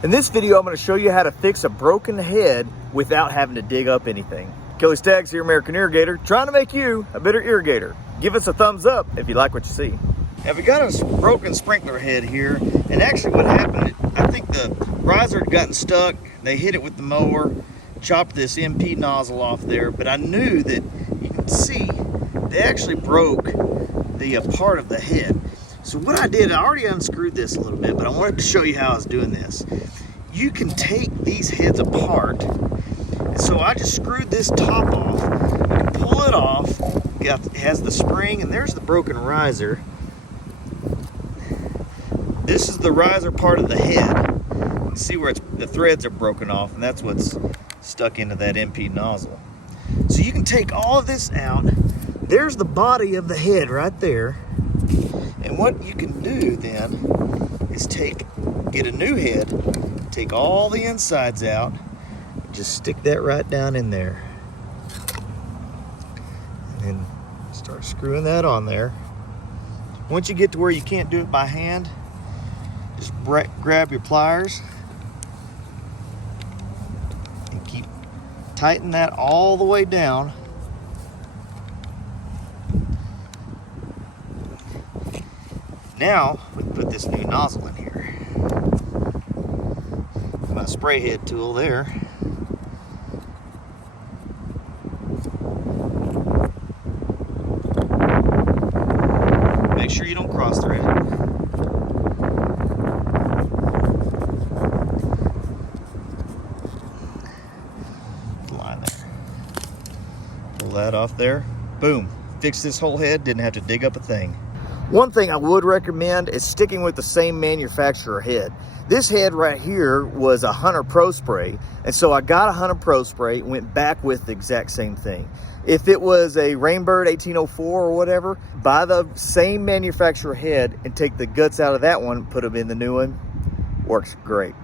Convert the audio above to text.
In this video, I'm going to show you how to fix a broken head without having to dig up anything. Kelly Staggs here, American Irrigator, trying to make you a better irrigator. Give us a thumbs up if you like what you see. Now we got a broken sprinkler head here, and actually what happened, I think the riser had gotten stuck. They hit it with the mower, chopped this MP nozzle off there, but I knew that, you can see, they actually broke the part of the head. So what I did, I already unscrewed this a little bit, but I wanted to show you how I was doing this. You can take these heads apart. So I just screwed this top off. You can pull it off. It has the spring, and there's the broken riser. This is the riser part of the head. You see where the threads are broken off, and that's what's stuck into that MP nozzle. So you can take all of this out. There's the body of the head right there. And what you can do then is get a new head, take all the insides out, just stick that right down in there. And then start screwing that on there. Once you get to where you can't do it by hand, just grab your pliers and tighten that all the way down. Now, we can put this new nozzle in here. My spray head tool there. Make sure you don't cross thread it. Line there. Pull that off there. Boom. Fix this whole head, didn't have to dig up a thing. One thing I would recommend is sticking with the same manufacturer head. This head right here was a Hunter Pro Spray, and so I got a Hunter Pro Spray, went back with the exact same thing. If it was a Rainbird 1804 or whatever, buy the same manufacturer head and take the guts out of that one, put them in the new one. Works great.